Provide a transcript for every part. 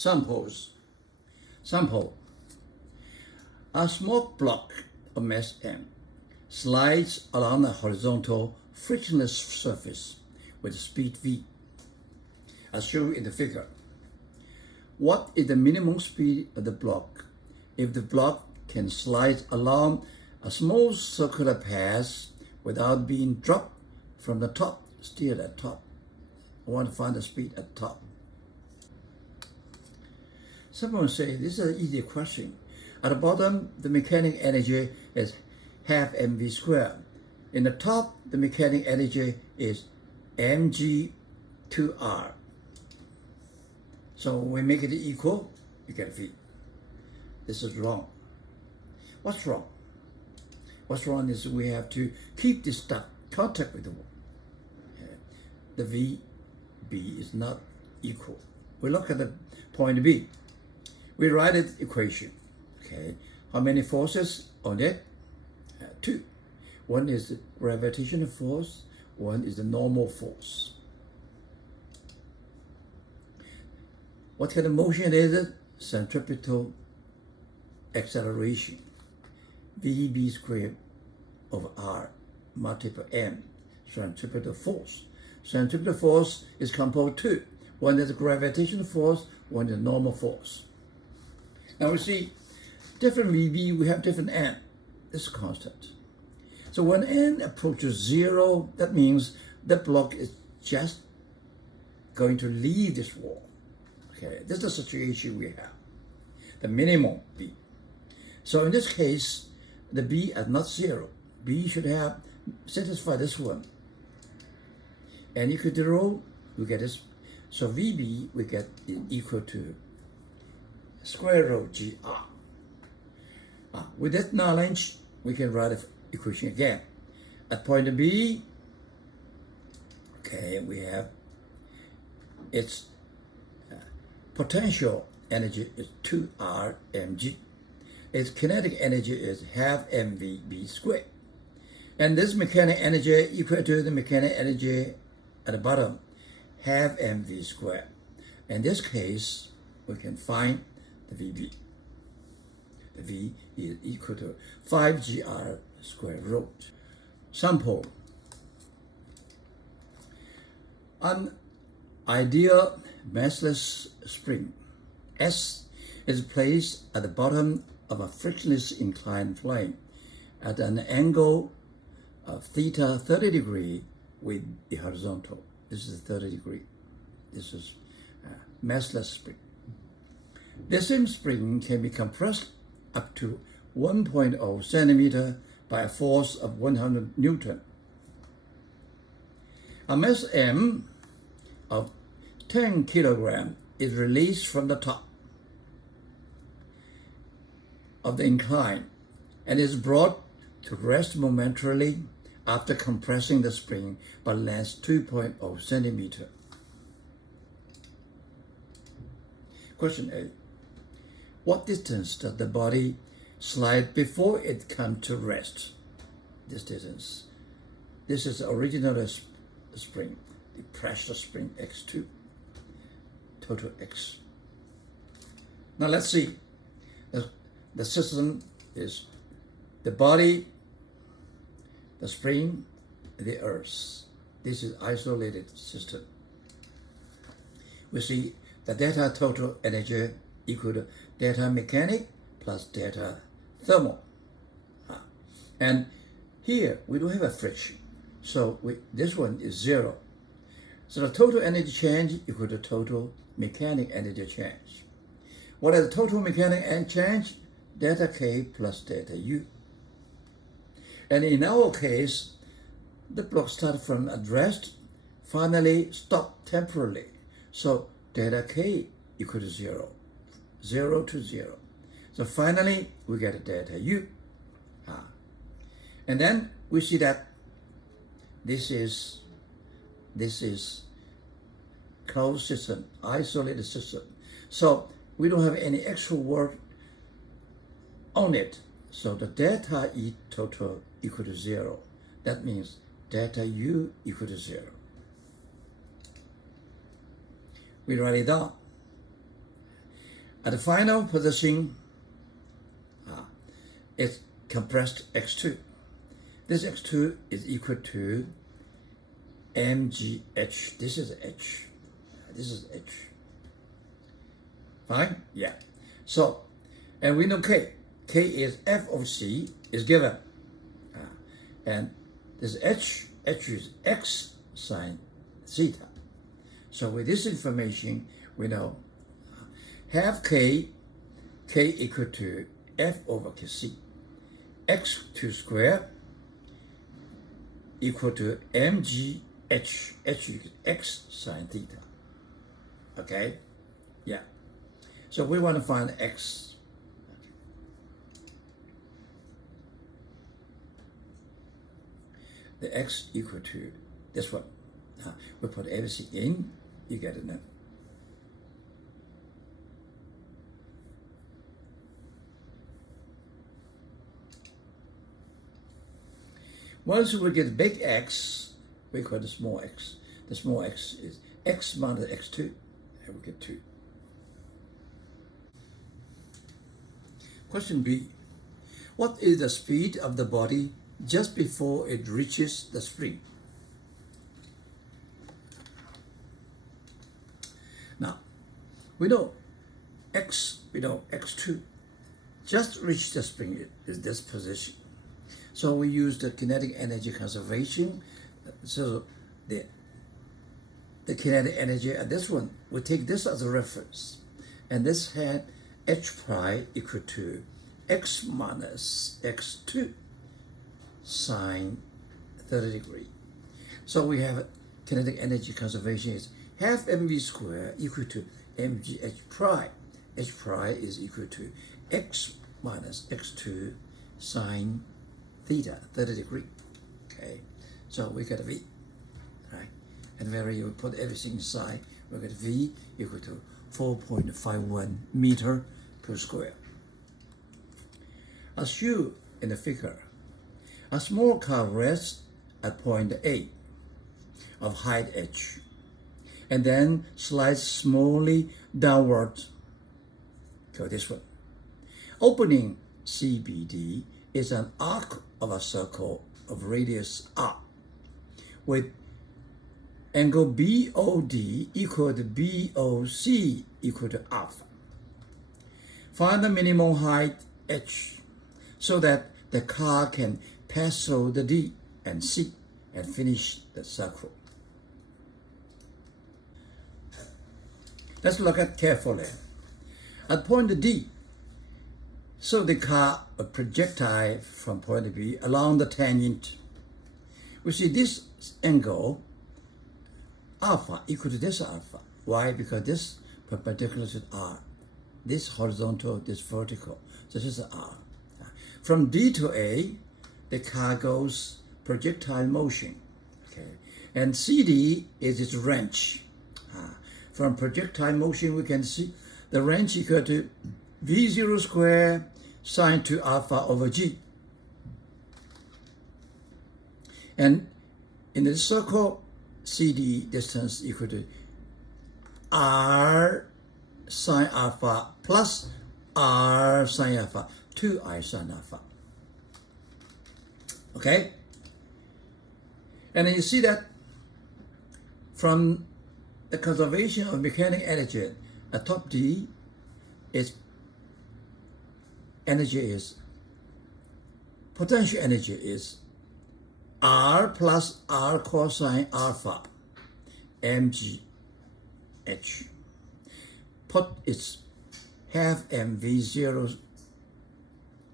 Samples. Sample. A small block of mass m slides along a horizontal frictionless surface with speed v, as shown in the figure. What is the minimum speed of the block if the block can slide along a small circular path without being dropped from the top, still at top? I want to find the speed at top. Someone say this is an easy question. At the bottom, the mechanical energy is half mv squared. In the top, the mechanical energy is mg2r. So when we make it equal, you get v. This is wrong. What's wrong? What's wrong is we have to keep this stuff contact with the wall. The VB is not equal. We look at the point B. We write the equation. Okay, how many forces on it? Two. One is the gravitational force, one is the normal force. What kind of motion is it? Centripetal acceleration. VB squared over R multiple M. Centripetal force. Centripetal force is composed of two. One is the gravitational force, one is the normal force. Now we see different VB, we have different N. This is constant. So when N approaches zero, that means the block is just going to leave this wall. Okay, this is the situation we have. The minimum B. So in this case, the B is not zero. B should have satisfy this one. And equal to rho, we get this. So VB we get equal to square root GR. With that knowledge, we can write the equation again. At point B, okay, we have its potential energy is 2R mg. Its kinetic energy is half mvb squared. And this mechanical energy equal to the mechanical energy at the bottom, half mv squared. In this case, we can find the VB. The V is equal to 5gr square root. Sample. An ideal massless spring, S, is placed at the bottom of a frictionless inclined plane at an angle of theta 30 degree with the horizontal. This is 30 degree. This is massless spring. The same spring can be compressed up to 1.0 centimeter by a force of 100 Newton. A mass M of 10 kilogram is released from the top of the incline and is brought to rest momentarily after compressing the spring by length 2.0 centimeter. Question A. What distance does the body slide before it comes to rest? This distance. This is the original spring, the pressure spring X2, total X. Now let's see. The system is the body, the spring, the earth. This is isolated system. We see the delta total energy equal to delta mechanic plus delta thermal. And here we don't have a friction. So this one is zero. So the total energy change equal to total mechanic energy change. What is the total mechanic energy change? Delta K plus delta U. And in our case, the block started from at rest, finally stopped temporarily. So delta K equal to zero. 0 to 0. So finally, we get a delta U. And then we see that this is closed system, isolated system. So we don't have any extra work on it. So the delta E total equal to 0. That means delta U equal to 0. We write it down. At the final position, it's compressed x2. This x2 is equal to mgh. This is h. This is h. Fine? Yeah. So, and we know k. K is f of c is given. And this h is x sine theta. So with this information, we know half k equal to f over c. x2 squared equal to mgh. H is x sine theta. Okay? Yeah. So we want to find x. The x equal to this one. We put everything in, you get enough. Once we get big X, we call the small x. The small x is x minus x2, and we get 2. Question B. What is the speed of the body just before it reaches the spring? Now, we know x2 just reached the spring is this position. So we use the kinetic energy conservation. So the kinetic energy at this one, we take this as a reference. And this had h prime equal to x minus x2 sine 30 degrees. So we have kinetic energy conservation is half mv squared equal to mg h prime. H prime is equal to x minus x2 sine theta, 30 degrees. Okay, so we get a v, right? And where you put everything inside, we get v equal to 4.51 meter per square. As shown in the figure, a small car rests at point A of height h, and then slides slowly downward to this one. Opening CBD is an arc of a circle of radius r, with angle BOD equal to BOC equal to alpha. Find the minimum height h so that the car can pass through the D and C and finish the circle. Let's look at carefully. At point D, so the car a projectile from point B along the tangent. We see this angle alpha equal to this alpha. Why? Because this perpendicular to R, this horizontal, this vertical. So this is R. From D to A, the car goes projectile motion. Okay, and CD is its range. From projectile motion, we can see the range equal to V0 squared sine 2 alpha over G. And in the circle, CD distance equal to R sine alpha plus R sine alpha, 2I sine alpha. Okay? And then you see that from the conservation of mechanical energy at top D, its energy is, potential energy is R plus R cosine alpha mgh. Put its half mv0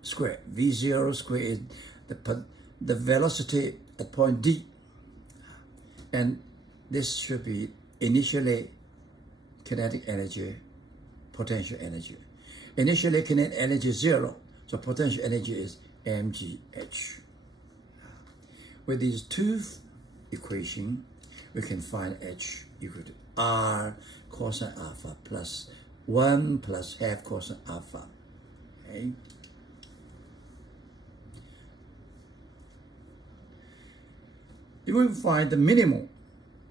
squared. V0 squared is the velocity at point D. And this should be initially kinetic energy, potential energy. Initially kinetic energy is 0, so potential energy is mgh. With these two equations, we can find h equal to r cosine alpha plus 1 plus half cosine alpha. Okay. If we find the minimum,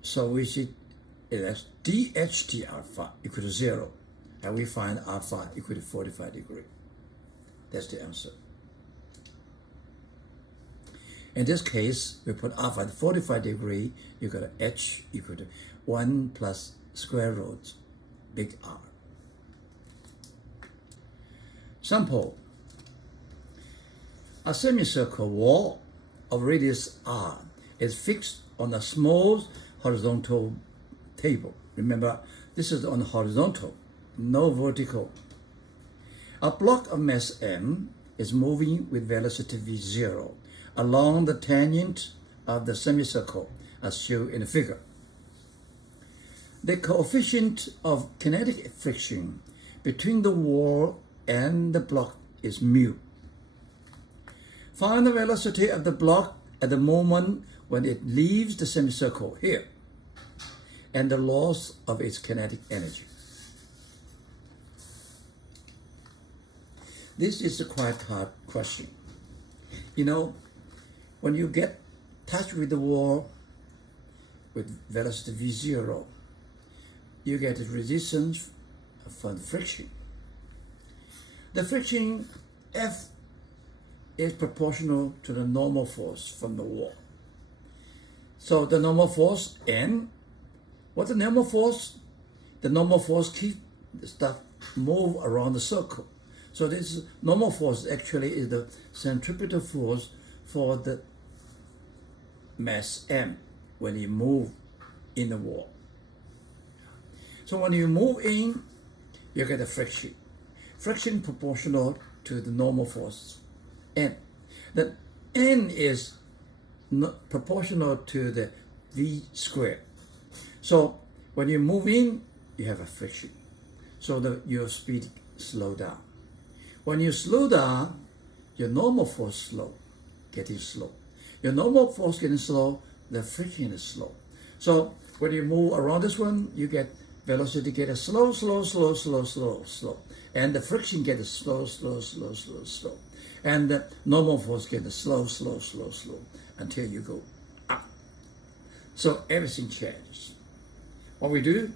so we see it as dht alpha equal to 0. and we find alpha equal to 45 degrees. That's the answer. In this case, we put alpha at 45 degrees, you got h equal to 1 plus square root big R. Sample. A semicircle wall of radius r is fixed on a small horizontal table. Remember, this is on horizontal, no vertical. A block of mass m is moving with velocity v0 along the tangent of the semicircle as shown in the figure. The coefficient of kinetic friction between the wall and the block is mu. Find the velocity of the block at the moment when it leaves the semicircle here, and the loss of its kinetic energy. This is a quite hard question. You know, when you get touched with the wall with velocity v0, you get a resistance from friction. The friction F is proportional to the normal force from the wall. So the normal force N, what's the normal force? The normal force keeps the stuff move around the circle. So this normal force actually is the centripetal force for the mass M when you move in the wall. So when you move in, you get a friction. Friction proportional to the normal force N. The N is proportional to the V squared. So when you move in, you have a friction. So your speed slow down. When you slow down, your normal force getting slow. Your normal force getting slow, the friction is slow. So when you move around this one, you get velocity get a slow. And the friction gets slow. And the normal force gets a slow until you go up. So everything changes. What we do,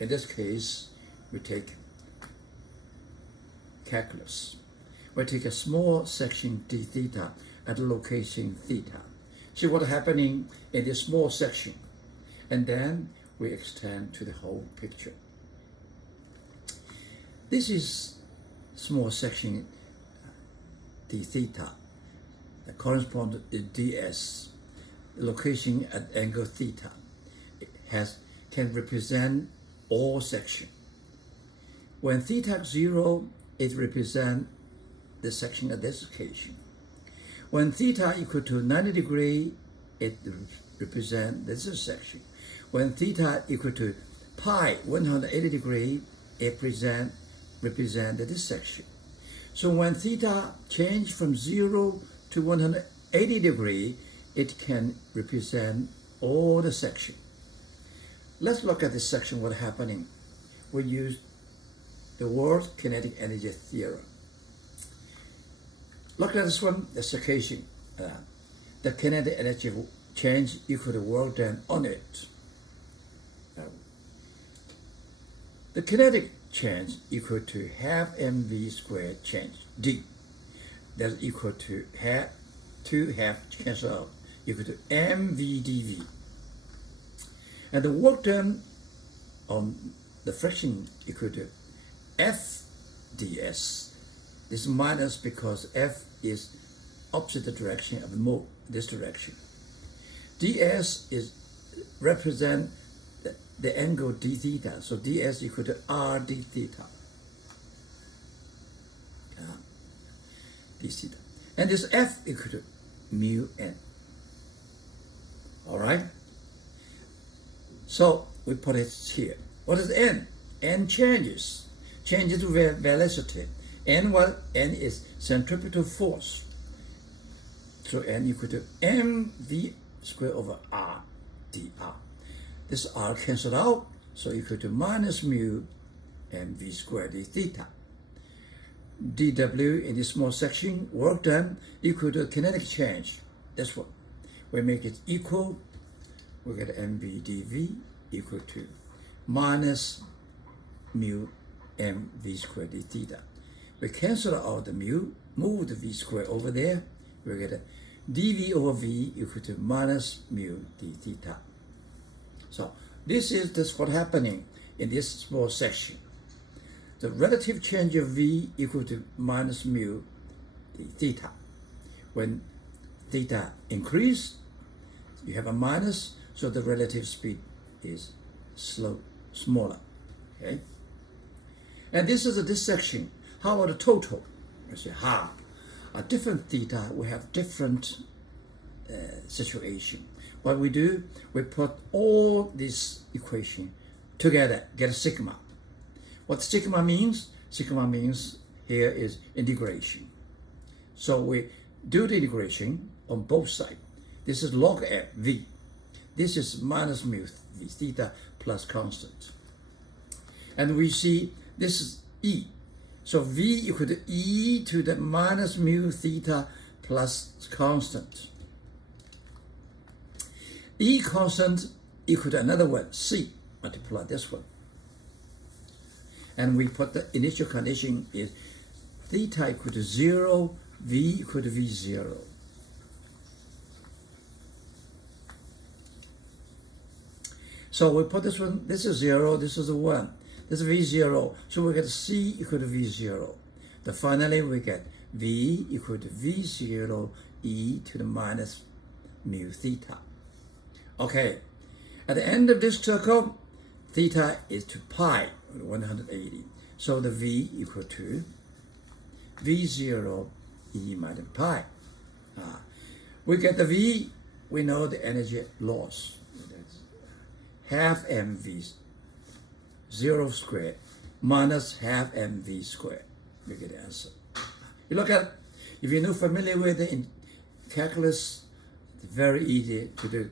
in this case, we take calculus. We take a small section d theta at the location theta. See what's happening in this small section. And then we extend to the whole picture. This is small section d theta. The corresponding is ds. The location at angle theta. It can represent all section. When theta is 0, it represents the section at this location. When theta equal to 90 degrees, it represents this section. When theta equal to pi 180 degrees, it represent this section. So when theta change from 0 to 180 degrees, it can represent all the section. Let's look at this section, what's happening. We use the word kinetic energy theorem. Look at this one, the occasion. The kinetic energy change equal to work done on it. The kinetic change equal to half mv squared change d. That's equal to half cancel out, equal to mv dv. And the work done on the friction equal to F ds. This is minus because F is opposite the direction of the move, this direction. ds is represent the angle d theta. So ds equal to r d theta. D theta. And this F equal to mu n. All right? So we put it here. What is n? N changes to velocity. N is centripetal force. So n equal to mv squared over r dr. This r cancelled out, so equal to minus mu mv squared d theta. dw in this small section, work done, equal to kinetic change. That's what. We make it equal, we get mv dv equal to minus mu mv squared d theta. We cancel out the mu, move the v squared over there, we get a dv over v equal to minus mu d theta. So this is what's happening in this small section. The relative change of v equal to minus mu d theta. When theta increase, you have a minus, so the relative speed is smaller. Okay? And this is this section. How about the total? You say, a different theta, we have different situation. What we do, we put all this equation together, get a sigma. What sigma means? Sigma means here is integration. So we do the integration on both sides. This is log f v. This is minus mu v theta plus constant. And we see this is e. So v equal to e to the minus mu theta plus constant. E constant equal to another one, c, multiply this one. And we put the initial condition is theta equal to 0, v equal to v0. So we put this one, this is 0, this is a 1. This is v0, so we get c equal to v0. Then finally we get v equal to v0 e to the minus mu theta. Okay, at the end of this circle, theta is to pi, 180. So the v equal to v0 e minus pi. We get the v, we know the energy loss. That's half mv 0 squared minus half mv squared. We get the answer. You look at, if you're not familiar with it in calculus, it's very easy to do